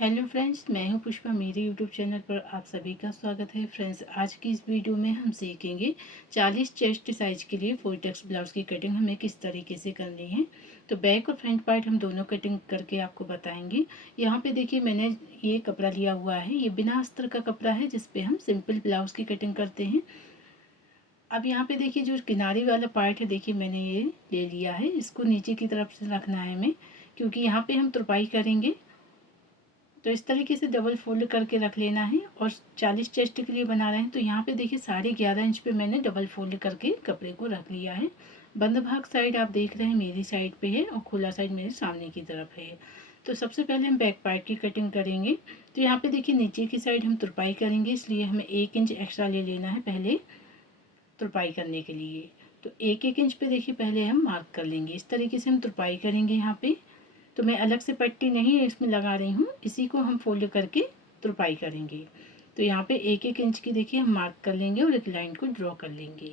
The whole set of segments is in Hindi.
हेलो फ्रेंड्स, मैं हूं पुष्पा। मेरे यूट्यूब चैनल पर आप सभी का स्वागत है। फ्रेंड्स, आज की इस वीडियो में हम सीखेंगे 40 चेस्ट साइज के लिए फुल टक्स ब्लाउज की कटिंग हमें किस तरीके से करनी है। तो बैक और फ्रंट पार्ट हम दोनों कटिंग करके आपको बताएंगे। यहाँ पे देखिए, मैंने ये कपड़ा लिया हुआ है। ये बिना अस्तर का कपड़ा है जिसपे हम सिंपल ब्लाउज की कटिंग करते हैं। अब यहाँ पे देखिए, जो किनारे वाला पार्ट है, देखिए मैंने ये ले लिया है। इसको नीचे की तरफ से रखना है हमें, क्योंकि यहाँ पे हम तुरपाई करेंगे। तो इस तरीके से डबल फोल्ड करके रख लेना है। और 40 चेस्ट के लिए बना रहे हैं, तो यहाँ पे देखिए 11.5 इंच पे मैंने डबल फोल्ड करके कपड़े को रख लिया है। बंद भाग साइड आप देख रहे हैं मेरी साइड पे है और खुला साइड मेरे सामने की तरफ है। तो सबसे पहले हम बैक पार्ट की कटिंग करेंगे। तो यहाँ पे देखिए, नीचे की साइड हम तुरपाई करेंगे, इसलिए हमें 1 इंच एक्स्ट्रा ले लेना है पहले तुरपाई करने के लिए। तो 1 इंच पे देखिए पहले हम मार्क कर लेंगे। इस तरीके से हम तुरपाई करेंगे यहाँ पे। तो मैं अलग से पट्टी नहीं इसमें लगा रही हूँ, इसी को हम फोल्ड करके तुरपाई करेंगे। तो यहाँ पे 1 इंच की देखिए हम मार्क कर लेंगे और एक लाइन को ड्रॉ कर लेंगे।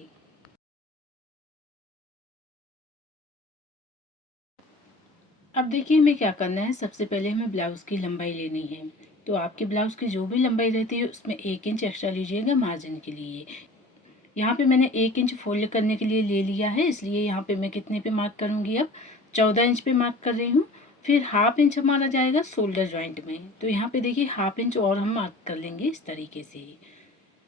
अब देखिए हमें क्या करना है। सबसे पहले हमें ब्लाउज की लंबाई लेनी है। तो आपके ब्लाउज की जो भी लंबाई रहती है उसमें 1 इंच एक्स्ट्रा लीजिएगा मार्जिन के लिए। यहाँ पे मैंने 1 इंच फोल्ड करने के लिए ले लिया है, इसलिए यहाँ पे मैं कितने पे मार्क करूँगी, अब 14 इंच पे मार्क कर रही हूँ। फिर हाफ इंच हमारा जाएगा शोल्डर जॉइंट में। तो यहाँ पे देखिए हाफ इंच और हम मार्क कर लेंगे इस तरीके से।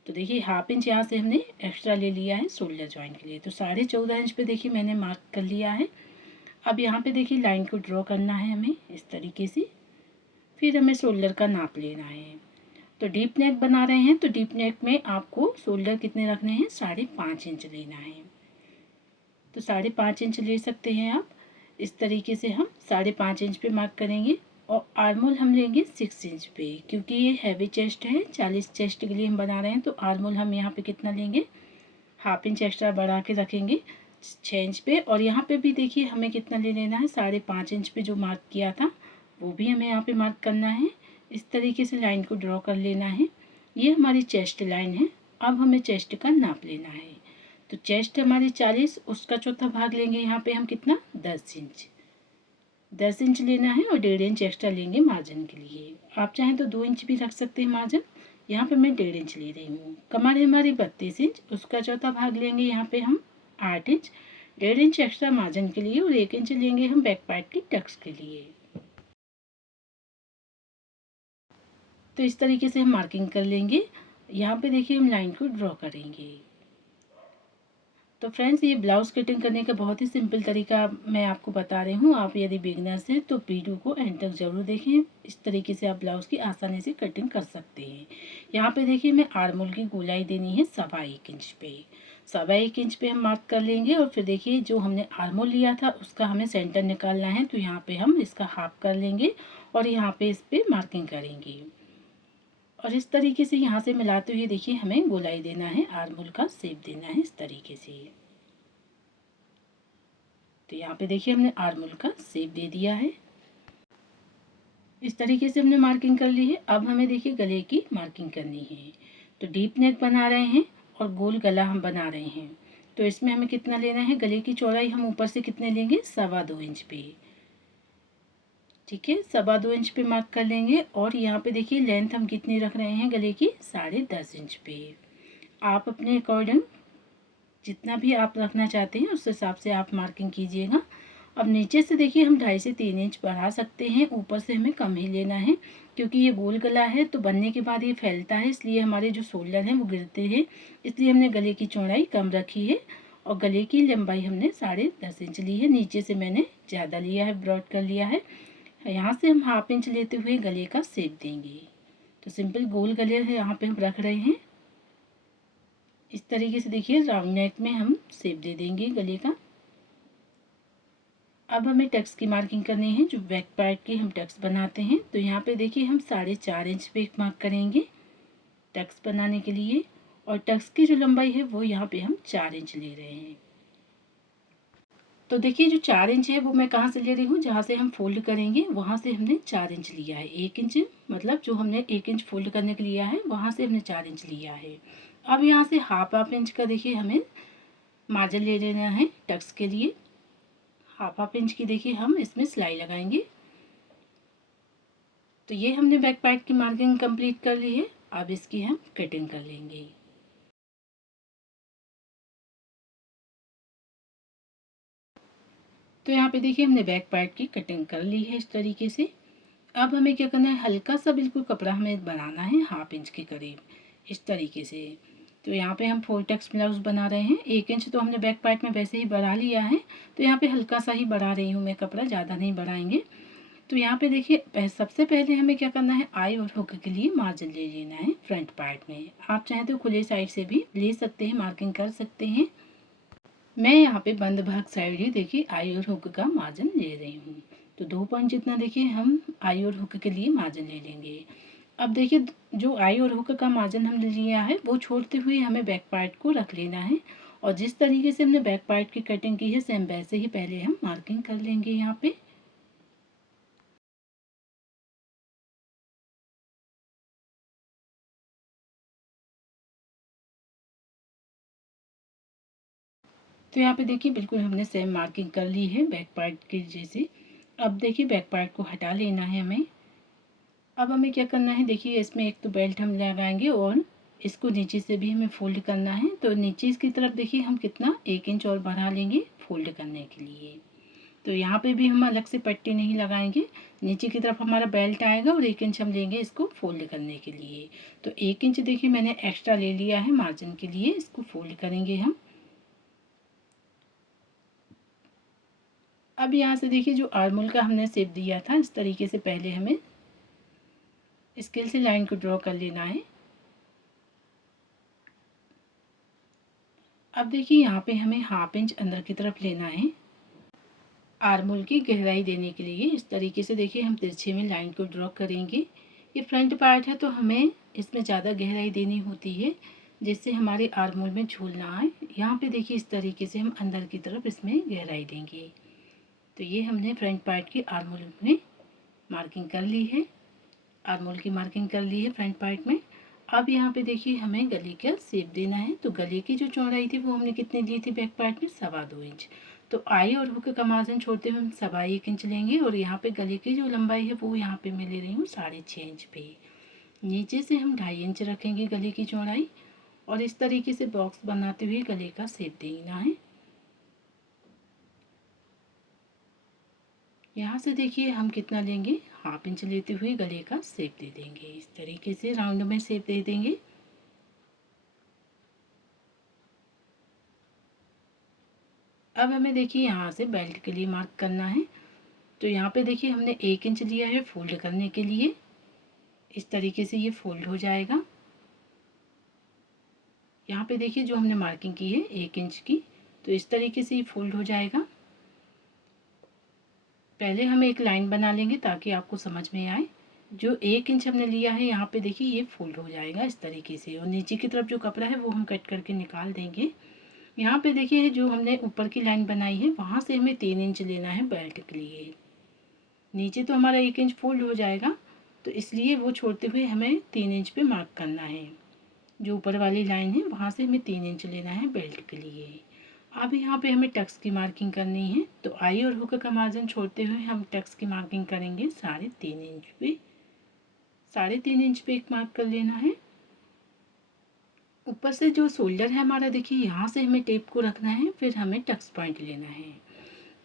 तो देखिए हाफ इंच यहाँ से हमने एक्स्ट्रा ले लिया है शोल्डर जॉइंट के लिए। तो 14.5 इंच पे देखिए मैंने मार्क कर लिया है। अब यहाँ पे देखिए लाइन को ड्रॉ करना है हमें इस तरीके से। फिर हमें शोल्डर का नाप लेना है। तो डीप नेक बना रहे हैं, तो डीप नेक में आपको शोल्डर कितने रखने हैं, 5.5 इंच लेना है। तो 5.5 इंच ले सकते हैं आप। इस तरीके से हम 5.5 इंच पे मार्क करेंगे। और आर्मोल हम लेंगे 6 इंच पे, क्योंकि ये हैवी चेस्ट है, 40 चेस्ट के लिए हम बना रहे हैं। तो आर्मोल हम यहाँ पे कितना लेंगे, हाफ इंच एक्स्ट्रा बढ़ा के रखेंगे 6 इंच पे। और यहाँ पे भी देखिए हमें कितना ले लेना है, 5.5 इंच पे जो मार्क किया था वो भी हमें यहाँ पे मार्क करना है। इस तरीके से लाइन को ड्रॉ कर लेना है। ये हमारी चेस्ट लाइन है। अब हमें चेस्ट का नाप लेना है। तो चेस्ट हमारी 40, उसका चौथा भाग लेंगे यहाँ पे हम कितना, 10 इंच। 10 इंच लेना है और 1.5 इंच एक्स्ट्रा लेंगे मार्जिन के लिए। आप चाहें तो 2 इंच भी रख सकते हैं मार्जिन। यहाँ पे मैं 1.5 इंच ले रही हूँ। कमर है हमारी 32 इंच, उसका चौथा भाग लेंगे यहाँ पे हम 8 इंच। 1.5 इंच एक्स्ट्रा मार्जिन के लिए और 1 इंच लेंगे हम बैक पार्ट की टक्स के लिए। तो इस तरीके से हम मार्किंग कर लेंगे। यहाँ पे देखिए हम लाइन को ड्रॉ करेंगे। तो फ्रेंड्स, ये ब्लाउज कटिंग करने का बहुत ही सिंपल तरीका मैं आपको बता रही हूँ। आप यदि बिगनर्स हैं तो वीडियो को एंड तक जरूर देखें। इस तरीके से आप ब्लाउज की आसानी से कटिंग कर सकते हैं। यहाँ पे देखिए मैं आर्मोल की गोलाई देनी है 1.25 इंच पे। 1.25 इंच पे हम मार्क कर लेंगे। और फिर देखिए जो हमने आर्मोल लिया था उसका हमें सेंटर निकालना है। तो यहाँ पे हम इसका हाफ कर लेंगे और यहाँ पे इस पे मार्किंग करेंगे। और इस तरीके से यहाँ से मिलाते हुए देखिए हमें गोलाई देना है, आर्मोल का शेप देना है इस तरीके से। तो यहाँ पे देखिए हमने आर्मोल का शेप दे दिया है। इस तरीके से हमने मार्किंग कर ली है। अब हमें देखिए गले की मार्किंग करनी है। तो डीप नेक बना रहे हैं और गोल गला हम बना रहे हैं। तो इसमें हमें कितना लेना है, गले की चौड़ाई हम ऊपर से कितने लेंगे, 2.25 इंच पे। ठीक है, 2.25 इंच पे मार्क कर लेंगे। और यहाँ पे देखिए लेंथ हम कितनी रख रहे हैं गले की, 10.5 इंच पे। आप अपने अकॉर्डिंग जितना भी आप रखना चाहते हैं उस हिसाब से आप मार्किंग कीजिएगा। अब नीचे से देखिए हम 2.5 से 3 इंच बढ़ा सकते हैं, ऊपर से हमें कम ही लेना है, क्योंकि ये गोल गला है तो बनने के बाद ये फैलता है, इसलिए हमारे जो शोल्डर हैं वो गिरते हैं। इसलिए हमने गले की चौड़ाई कम रखी है और गले की लंबाई हमने 10.5 इंच ली है। नीचे से मैंने ज़्यादा लिया है, ब्रॉड कर लिया है। यहाँ से हम हाफ इंच लेते हुए गले का शेप देंगे। तो सिंपल गोल गले है यहाँ पे हम रख रहे हैं। इस तरीके से देखिए राउंड नेक में हम शेप दे देंगे गले का। अब हमें टक्स की मार्किंग करनी है, जो बैक पार्ट की हम टक्स बनाते हैं। तो यहाँ पे देखिए हम 4.5 इंच पे मार्क करेंगे टक्स बनाने के लिए। और टक्स की जो लंबाई है वो यहाँ पे हम 4 इंच ले रहे हैं। तो देखिए जो 4 इंच है वो मैं कहाँ से ले रही हूँ, जहाँ से हम फोल्ड करेंगे वहाँ से हमने 4 इंच लिया है। 1 इंच मतलब जो हमने 1 इंच फोल्ड करने के लिया है वहाँ से हमने 4 इंच लिया है। अब यहाँ से हाफ इंच का देखिए हमें मार्जिन ले लेना है टक्स के लिए। हाफ इंच की देखिए हम इसमें सिलाई लगाएंगे। तो ये हमने बैक पार्ट की मार्किंग कंप्लीट कर ली है। अब इसकी हम कटिंग कर लेंगे। तो यहाँ पे देखिए हमने बैक पार्ट की कटिंग कर ली है इस तरीके से। अब हमें क्या करना है, हल्का सा बिल्कुल कपड़ा हमें बनाना है 1/2 इंच के करीब इस तरीके से। तो यहाँ पे हम 4 टक्स ब्लाउज़ बना रहे हैं। 1 इंच तो हमने बैक पार्ट में वैसे ही बढ़ा लिया है, तो यहाँ पे हल्का सा ही बढ़ा रही हूँ मैं कपड़ा, ज़्यादा नहीं बढ़ाएंगे। तो यहाँ पे देखिए सबसे पहले हमें क्या करना है, आई और हुक के लिए मार्जिन ले लेना है फ्रंट पार्ट में। आप चाहें तो खुले साइड से भी ले सकते हैं, मार्किंग कर सकते हैं। मैं यहाँ पे बंद भाग साइड ही देखिए आई और हुक का मार्जिन ले रही हूँ। तो 2 पॉइंट जितना देखिए हम आई और हुक के लिए मार्जिन ले लेंगे। अब देखिए जो आई और हुक का मार्जिन हमने लिया है वो छोड़ते हुए हमें बैक पार्ट को रख लेना है, और जिस तरीके से हमने बैक पार्ट की कटिंग की है सेम वैसे ही पहले हम मार्किंग कर लेंगे यहाँ पे। तो यहाँ पे देखिए बिल्कुल हमने सेम मार्किंग कर ली है बैक पार्ट के जैसे। अब देखिए बैक पार्ट को हटा लेना है हमें। अब हमें क्या करना है, देखिए इसमें एक तो बेल्ट हम लगाएंगे और इसको नीचे से भी हमें फोल्ड करना है। तो नीचे इसकी तरफ देखिए हम कितना 1 इंच और बढ़ा लेंगे फोल्ड करने के लिए। तो यहाँ पे भी हम अलग से पट्टी नहीं लगाएंगे, नीचे की तरफ हमारा बेल्ट आएगा और 1 इंच हम लेंगे इसको फोल्ड करने के लिए। तो 1 इंच देखिए मैंने एक्स्ट्रा ले लिया है मार्जिन के लिए, इसको फोल्ड करेंगे हम। अब यहाँ से देखिए जो आर्मोल का हमने शेप दिया था इस तरीके से पहले हमें स्केल से लाइन को ड्रॉ कर लेना है। अब देखिए यहाँ पे हमें 1/2 इंच अंदर की तरफ लेना है आर्मोल की गहराई देने के लिए। इस तरीके से देखिए हम तिरछे में लाइन को ड्रॉ करेंगे। ये फ्रंट पार्ट है तो हमें इसमें ज़्यादा गहराई देनी होती है जिससे हमारे आर्मोल में झूल ना आए। यहाँ पे देखिए इस तरीके से हम अंदर की तरफ इसमें गहराई देंगे। तो ये हमने फ्रंट पार्ट की आर्मोल में मार्किंग कर ली है, आर्मोल की मार्किंग कर ली है फ्रंट पार्ट में। अब यहाँ पे देखिए हमें गले का शेप देना है। तो गले की जो चौड़ाई थी वो हमने कितनी ली थी बैक पार्ट में, 2.25 इंच। तो आई और हुक का मार्जिन छोड़ते हुए हम 1.25 इंच लेंगे, और यहाँ पे गले की जो लंबाई है वो यहाँ पे मैं ले रही हूँ 6.5 इंच पे। नीचे से हम 2.5 इंच रखेंगे गले की चौड़ाई, और इस तरीके से बॉक्स बनाते हुए गले का शेप देना है। यहाँ से देखिए हम कितना लेंगे, 1/2 इंच लेते हुए गले का शेप दे देंगे। इस तरीके से राउंड में शेप दे देंगे। अब हमें देखिए यहाँ से बेल्ट के लिए मार्क करना है। तो यहाँ पे देखिए हमने 1 इंच लिया है फोल्ड करने के लिए। इस तरीके से ये फोल्ड हो जाएगा। यहाँ पे देखिए जो हमने मार्किंग की है 1 इंच की, तो इस तरीके से ये फोल्ड हो जाएगा। पहले हम एक लाइन बना लेंगे ताकि आपको समझ में आए। जो 1 इंच हमने लिया है यहाँ पे देखिए ये फोल्ड हो जाएगा इस तरीके से, और नीचे की तरफ जो कपड़ा है वो हम कट करके निकाल देंगे। यहाँ पे देखिए जो हमने ऊपर की लाइन बनाई है वहाँ से हमें 3 इंच लेना है बेल्ट के लिए। नीचे तो हमारा 1 इंच फोल्ड हो जाएगा, तो इसलिए वो छोड़ते हुए हमें 3 इंच पे मार्क करना है। जो ऊपर वाली लाइन है वहाँ से हमें 3 इंच लेना है बेल्ट के लिए। अब यहाँ पे हमें टक्स की मार्किंग करनी है। तो आई और हुक का मार्जिन छोड़ते हुए हम टक्स की मार्किंग करेंगे 3.5 इंच पे। 3.5 इंच पे एक मार्क कर लेना है। ऊपर से जो शोल्डर है हमारा देखिए यहाँ से हमें टेप को रखना है, फिर हमें टक्स पॉइंट लेना है।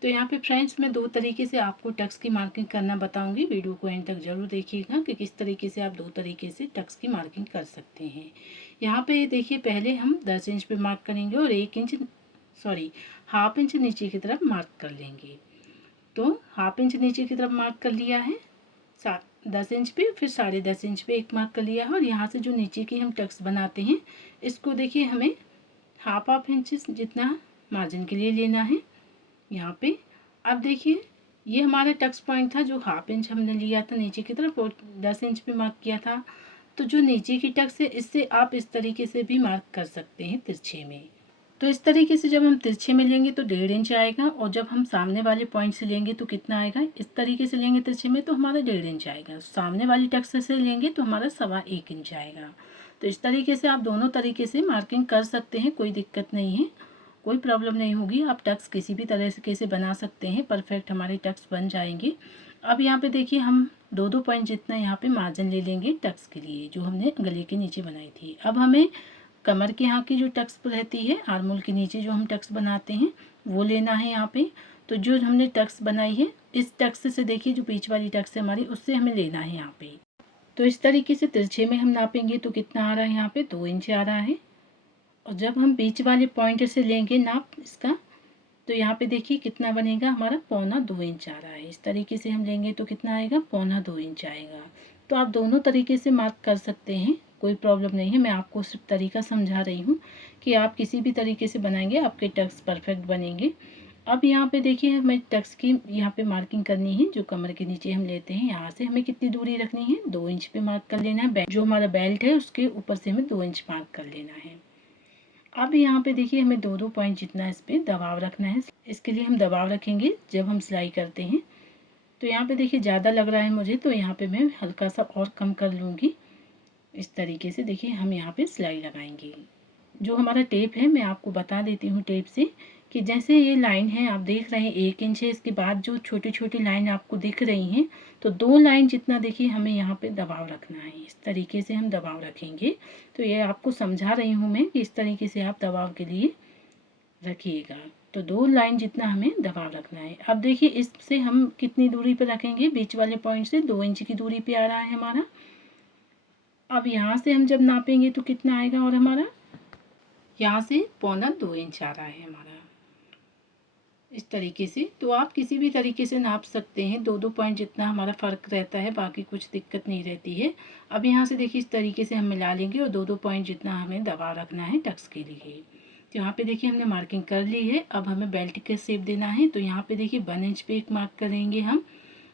तो यहाँ पे फ्रेंड्स मैं 2 तरीके से आपको टक्स की मार्किंग करना बताऊंगी। वीडियो को एंड तक जरूर देखिएगा कि किस तरीके से आप 2 तरीके से टक्स की मार्किंग कर सकते हैं। यहाँ पे देखिए पहले हम 10 इंच पे मार्क करेंगे और 1.5 इंच नीचे की तरफ मार्क कर लेंगे। तो 1/2 इंच नीचे की तरफ मार्क कर लिया है 10 इंच पे, फिर 10.5 इंच पे एक मार्क कर लिया है, और यहाँ से जो नीचे की हम टक्स बनाते हैं इसको देखिए हमें हाफ इंच जितना मार्जिन के लिए लेना है यहाँ पे। अब देखिए ये हमारा टक्स पॉइंट था जो 1/2 इंच हमने लिया था नीचे की तरफ और 10 इंच पे मार्क किया था। तो जो नीचे की टक्स है इससे आप इस तरीके से भी मार्क कर सकते हैं तिरछे में। तो इस तरीके से जब हम तिरछे में लेंगे तो 1.5 इंच आएगा, और जब हम सामने वाले पॉइंट से लेंगे तो कितना आएगा, इस तरीके से लेंगे तिरछे में तो हमारा 1.5 इंच आएगा। सामने वाली टक्स से लेंगे तो हमारा 1.25 इंच आएगा। तो इस तरीके से आप दोनों तरीके से मार्किंग कर सकते हैं, कोई दिक्कत नहीं है, कोई प्रॉब्लम नहीं होगी। आप टक्स किसी भी तरह से कैसे बना सकते हैं, परफेक्ट हमारे टक्स बन जाएंगे। अब यहाँ पे देखिए हम 2-2 पॉइंट जितना यहाँ पे मार्जिन ले लेंगे टक्स के लिए, जो हमने गले के नीचे बनाई थी। अब हमें कमर के यहाँ की जो टक्स रहती है, आर्मोल के नीचे जो हम टक्स बनाते हैं वो लेना है यहाँ पे। तो जो हमने टक्स बनाई है, इस टक्स से देखिए जो बीच वाली टक्स है हमारी, उससे हमें लेना है यहाँ पे। तो इस तरीके से तिरछे में हम नापेंगे तो कितना आ रहा है, यहाँ पे 2 इंच आ रहा है। और जब हम बीच वाले पॉइंट से लेंगे नाप इसका, तो यहाँ पे देखिए कितना बनेगा हमारा, 1.25 इंच आ रहा है। इस तरीके से हम लेंगे तो कितना आएगा, 1.25 इंच आएगा। तो आप दोनों तरीके से मार्क कर सकते हैं, कोई प्रॉब्लम नहीं है। मैं आपको सिर्फ तरीका समझा रही हूँ कि आप किसी भी तरीके से बनाएंगे आपके टक्स परफेक्ट बनेंगे। अब यहाँ पे देखिए हमें टक्स की यहाँ पे मार्किंग करनी है। जो कमर के नीचे हम लेते हैं, यहाँ से हमें कितनी दूरी रखनी है, 2 इंच पे मार्क कर लेना है। जो हमारा बेल्ट है उसके ऊपर से हमें 2 इंच मार्क कर लेना है। अब यहाँ पे देखिए हमें 2-2 पॉइंट जितना इस पे दबाव रखना है। इसके लिए हम दबाव रखेंगे जब हम सिलाई करते हैं। तो यहाँ पे देखिए ज़्यादा लग रहा है मुझे, तो यहाँ पे मैं हल्का सा और कम कर लूँगी। इस तरीके से देखिए हम यहाँ पे सिलाई लगाएंगे। जो हमारा टेप है, मैं आपको बता देती हूँ टेप से, कि जैसे ये लाइन है आप देख रहे हैं 1 इंच है, इसके बाद जो छोटी छोटी लाइन आपको दिख रही हैं, तो 2 लाइन जितना देखिए हमें यहाँ पे दबाव रखना है। इस तरीके से हम दबाव रखेंगे। तो ये आपको समझा रही हूँ मैं कि इस तरीके से आप दबाव के लिए रखिएगा। तो 2 लाइन जितना हमें दबाव रखना है। अब देखिए इससे हम कितनी दूरी पर रखेंगे, बीच वाले पॉइंट से 2 इंच की दूरी पे आ रहा है हमारा। अब यहाँ से हम जब नापेंगे तो कितना आएगा, और हमारा यहाँ से 1.25 इंच आ रहा है हमारा, इस तरीके से। तो आप किसी भी तरीके से नाप सकते हैं, 2-2 पॉइंट जितना हमारा फ़र्क रहता है, बाकी कुछ दिक्कत नहीं रहती है। अब यहाँ से देखिए इस तरीके से हम मिला लेंगे और 2-2 पॉइंट जितना हमें दबाव रखना है टक्स के लिए। तो यहाँ पे देखिए हमने मार्किंग कर ली है। अब हमें बेल्ट के शेप देना है। तो यहाँ पे देखिए 1 इंच पे एक मार्क करेंगे हम,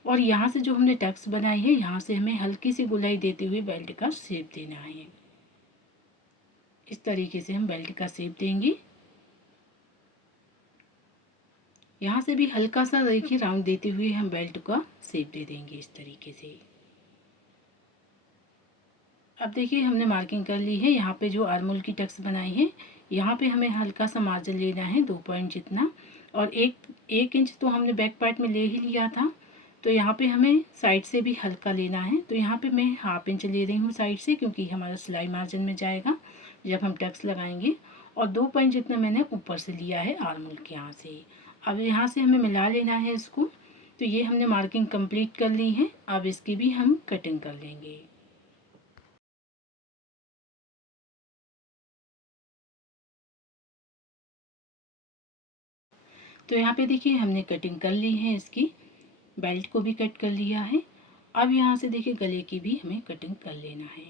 और यहाँ से जो हमने टक्स बनाई है, यहाँ से हमें हल्की सी गोलाई देते हुए बेल्ट का शेप देना है। इस तरीके से हम बेल्ट का शेप देंगे। यहाँ से भी हल्का सा देखिए राउंड देते हुए हम बेल्ट का शेप दे देंगे इस तरीके से। अब देखिए हमने मार्किंग कर ली है। यहाँ पे जो आर्मोल की टक्स बनाई है, यहाँ पे हमें हल्का सा मार्जिन लेना है, 2 पॉइंट जितना। और एक इंच तो हमने बैक पार्ट में ले ही लिया था। तो यहाँ पे हमें साइड से भी हल्का लेना है। तो यहाँ पे मैं 1/2 इंच ले रही हूँ साइड से, क्योंकि हमारा सिलाई मार्जिन में जाएगा जब हम टक्स लगाएंगे। और 2 पॉइंट जितना मैंने ऊपर से लिया है आर्मोल के यहाँ से। अब यहाँ से हमें मिला लेना है इसको। तो ये हमने मार्किंग कंप्लीट कर ली है। अब इसकी भी हम कटिंग कर लेंगे। तो यहाँ पे देखिए हमने कटिंग कर ली है, इसकी बेल्ट को भी कट कर लिया है। अब यहाँ से देखिए गले की भी हमें कटिंग कर लेना है।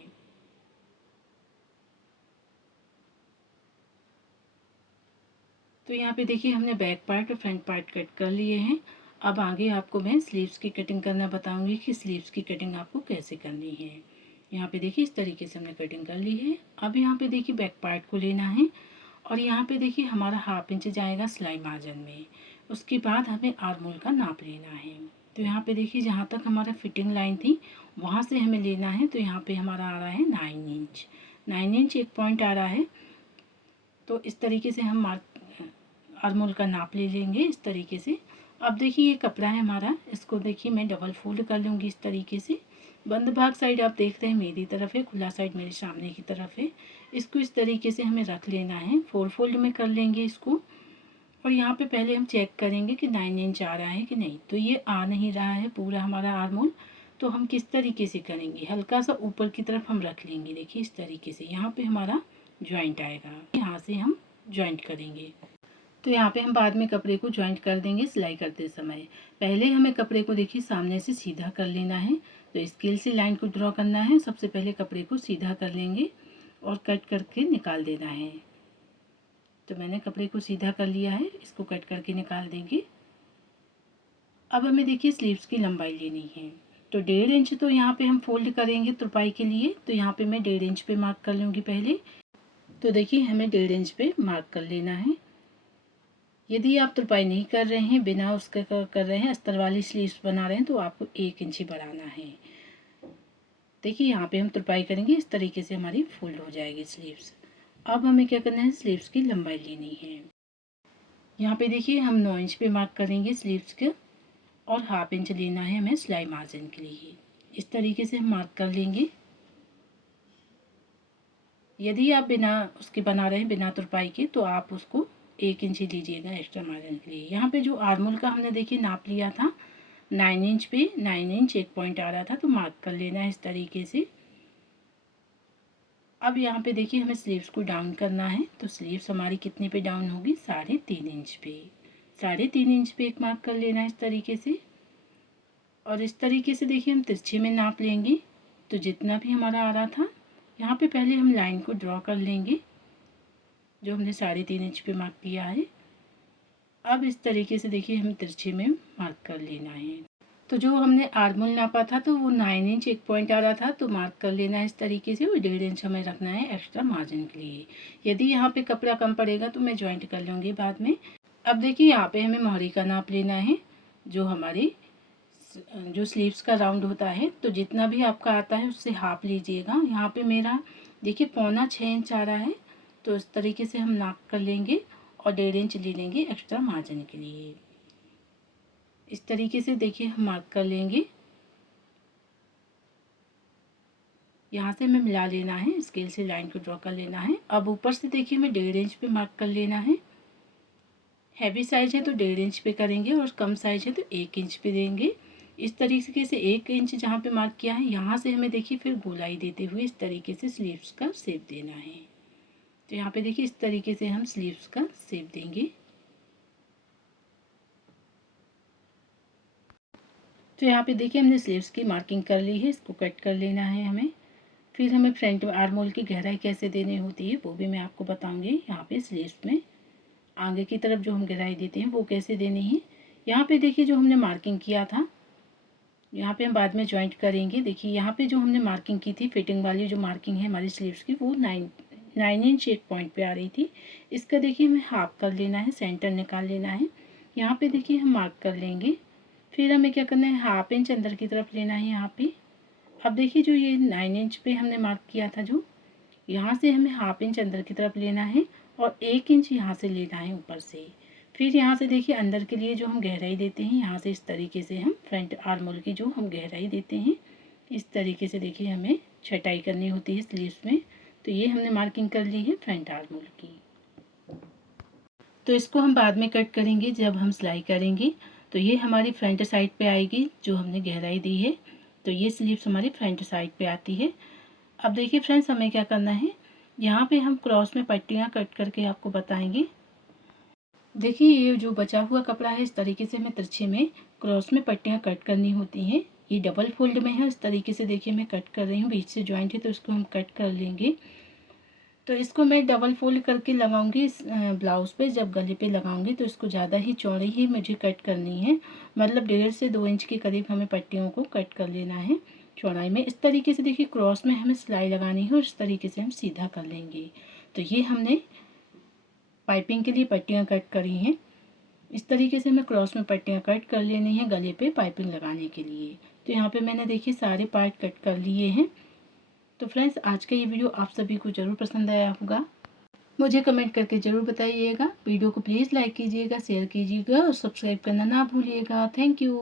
तो यहाँ पे देखिए हमने बैक पार्ट और फ्रंट पार्ट कट कर लिए हैं। अब आगे आपको मैं स्लीव्स की कटिंग करना बताऊंगी कि स्लीव्स की कटिंग आपको कैसे करनी है। यहाँ पे देखिए इस तरीके से हमने कटिंग कर ली है। अब यहाँ पे देखिए बैक पार्ट को लेना है, और यहाँ पे देखिए हमारा 1/2 इंच जाएगा सिलाई मार्जिन में। उसके बाद हमें आर्मोल का नाप लेना है। तो यहाँ पे देखिए जहाँ तक हमारा फिटिंग लाइन थी वहाँ से हमें लेना है। तो यहाँ पे हमारा आ रहा है 9 इंच। 9 इंच एक पॉइंट आ रहा है। तो इस तरीके से हम आर्मोल का नाप ले लेंगे इस तरीके से। अब देखिए ये कपड़ा है हमारा, इसको देखिए मैं डबल फोल्ड कर लूँगी इस तरीके से। बंद भाग साइड आप देख रहे हैं मेरी तरफ है, खुला साइड मेरे सामने की तरफ है। इसको इस तरीके से हमें रख लेना है, 4 फोल्ड में कर लेंगे इसको। और यहाँ पे पहले हम चेक करेंगे कि 9 इंच आ रहा है कि नहीं। तो ये आ नहीं रहा है पूरा हमारा आर्मोल। तो हम किस तरीके से करेंगे, हल्का सा ऊपर की तरफ हम रख लेंगे। देखिए इस तरीके से यहाँ पे हमारा जॉइंट आएगा, यहाँ से हम जॉइंट करेंगे। तो यहाँ पे हम बाद में कपड़े को जॉइंट कर देंगे सिलाई करते समय। पहले हमें कपड़े को देखिए सामने से सीधा कर लेना है। तो स्केल से लाइन को ड्रॉ करना है। सबसे पहले कपड़े को सीधा कर लेंगे और कट करके निकाल देना है। तो मैंने कपड़े को सीधा कर लिया है, इसको कट करके निकाल देंगे। अब हमें देखिए स्लीव्स की लंबाई लेनी है। तो 1.5 इंच तो यहाँ पे हम फोल्ड करेंगे तुरपाई के लिए। तो यहाँ पे मैं 1.5 इंच पे मार्क कर लूँगी पहले। तो देखिए हमें 1.5 इंच पे मार्क कर लेना है। यदि आप तुरपाई नहीं कर रहे हैं, बिना उसके कर रहे हैं, अस्तर वाली स्लीव्स बना रहे हैं, तो आपको 1 इंच ही बढ़ाना है। देखिए यहाँ पे हम तुरपाई करेंगे, इस तरीके से हमारी फोल्ड हो जाएगी स्लीव्स। अब हमें क्या करना है, स्लीव्स की लंबाई लेनी है। यहाँ पे देखिए हम 9 इंच पे मार्क करेंगे स्लीव्स के, और 1/2 इंच लेना है हमें सिलाई मार्जिन के लिए। इस तरीके से हम मार्क कर लेंगे। यदि आप बिना उसके बना रहे हैं बिना तुरपाई के, तो आप उसको 1 इंच ही लीजिएगा एक्स्ट्रा मार्जिन के लिए। यहाँ पे जो आर्मोल का हमने देखिए नाप लिया था 9 इंच पे, 9 इंच 1 पॉइंट आ रहा था, तो मार्क कर लेना है इस तरीके से। अब यहाँ पे देखिए हमें स्लीव्स को डाउन करना है, तो स्लीव्स हमारी कितने पे डाउन होगी, 3.5 इंच पे। 3.5 इंच पे एक मार्क कर लेना है इस तरीके से। और इस तरीके से देखिए हम तिरछे में नाप लेंगे, तो जितना भी हमारा आ रहा था यहाँ पे पहले हम लाइन को ड्रॉ कर लेंगे जो हमने 3.5 इंच पे मार्क किया है। अब इस तरीके से देखिए हम तिरछे में मार्क कर लेना है। तो जो हमने आर्मोल नापा था तो वो 9 इंच 1 पॉइंट आ रहा था, तो मार्क कर लेना है इस तरीके से, और 1.5 इंच हमें रखना है एक्स्ट्रा मार्जिन के लिए। यदि यहाँ पे कपड़ा कम पड़ेगा तो मैं ज्वाइंट कर लूँगी बाद में। अब देखिए यहाँ पे हमें मोहरी का नाप लेना है, जो हमारी जो स्लीव्स का राउंड होता है, तो जितना भी आपका आता है उससे हाफ लीजिएगा। यहाँ पे मेरा देखिए 5.25 इंच आ रहा है, तो इस तरीके से हम नाप कर लेंगे और 1.5 इंच ले लेंगे एक्स्ट्रा मार्जिन के लिए। इस तरीके से देखिए हम मार्क कर लेंगे। यहाँ से हमें मिला लेना है, स्केल से लाइन को ड्रॉ कर लेना है। अब ऊपर से देखिए हमें 1.5 इंच पे मार्क कर लेना है। हैवी साइज है तो 1.5 इंच पे करेंगे, और कम साइज है तो 1 इंच पे देंगे। इस तरीके से 1 इंच जहाँ पे मार्क किया है यहाँ से हमें देखिए फिर गोलाई देते हुए इस तरीके से स्लीव्स का शेप देना है। तो यहाँ पे देखिए इस तरीके से हम स्लीव्स का शेप देंगे। तो यहाँ पे देखिए हमने स्लीव्स की मार्किंग कर ली है, इसको कट कर लेना है हमें। फिर हमें फ्रंट आर्मोल की गहराई कैसे देनी होती है वो भी मैं आपको बताऊंगी। यहाँ पे स्लीव्स में आगे की तरफ जो हम गहराई देते हैं वो कैसे देनी है। यहाँ पे देखिए जो हमने मार्किंग किया था, यहाँ पे हम बाद में जॉइंट करेंगे। देखिए यहाँ पे जो हमने मार्किंग की थी, फिटिंग वाली जो मार्किंग है हमारी स्लीव्स की, वो 9 इंच 1 पॉइंट पे आ रही थी। इसका देखिए हमें हाफ कर लेना है, सेंटर निकाल लेना है। यहाँ पे देखिए हम मार्क कर लेंगे। फिर हमें क्या करना है, हाफ इंच अंदर की तरफ लेना है यहाँ पे। अब देखिए जो ये 9 इंच पे हमने मार्क किया था, जो यहाँ से हमें हाफ इंच अंदर की तरफ लेना है और 1 इंच यहाँ से लेना है ऊपर से। फिर यहाँ से देखिए अंदर के लिए जो हम गहराई देते हैं, यहाँ से इस तरीके से हम फ्रंट आर्मोल की जो हम गहराई देते हैं, इस तरीके से देखिए हमें छटाई करनी होती है स्लीव्स में। तो ये हमने मार्किंग कर ली है फ्रंट आर्मोल की। तो इसको हम बाद में कट करेंगे जब हम सिलाई करेंगे। तो ये हमारी फ्रंट साइड पे आएगी जो हमने गहराई दी है। तो ये स्लीव्स हमारी फ्रंट साइड पे आती है। अब देखिए फ्रेंड्स हमें क्या करना है, यहाँ पे हम क्रॉस में पट्टियाँ कट करके आपको बताएंगे। देखिए ये जो बचा हुआ कपड़ा है, इस तरीके से हमें तिरछे में क्रॉस में पट्टियाँ कट करनी होती हैं। ये डबल फोल्ड में है, इस तरीके से देखिए मैं कट कर रही हूँ, बीच से जॉइंट है तो इसको हम कट कर लेंगे। तो इसको मैं डबल फोल्ड करके लगाऊंगी इस ब्लाउज़ पे। जब गले पे लगाऊंगी तो इसको ज़्यादा ही चौड़ी ही मुझे कट करनी है, मतलब 1.5 से 2 इंच के करीब हमें पट्टियों को कट कर लेना है चौड़ाई में। इस तरीके से देखिए क्रॉस में हमें सिलाई लगानी है और इस तरीके से हम सीधा कर लेंगे। तो ये हमने पाइपिंग के लिए पट्टियाँ कट करी हैं। इस तरीके से हमें क्रॉस में पट्टियाँ कट कर लेनी है गले पे पाइपिंग लगाने के लिए। तो यहाँ पे मैंने देखिए सारे पार्ट कट कर लिए हैं। तो फ्रेंड्स आज का ये वीडियो आप सभी को ज़रूर पसंद आया होगा। मुझे कमेंट करके ज़रूर बताइएगा। वीडियो को प्लीज़ लाइक कीजिएगा, शेयर कीजिएगा और सब्सक्राइब करना ना भूलिएगा। Thank you.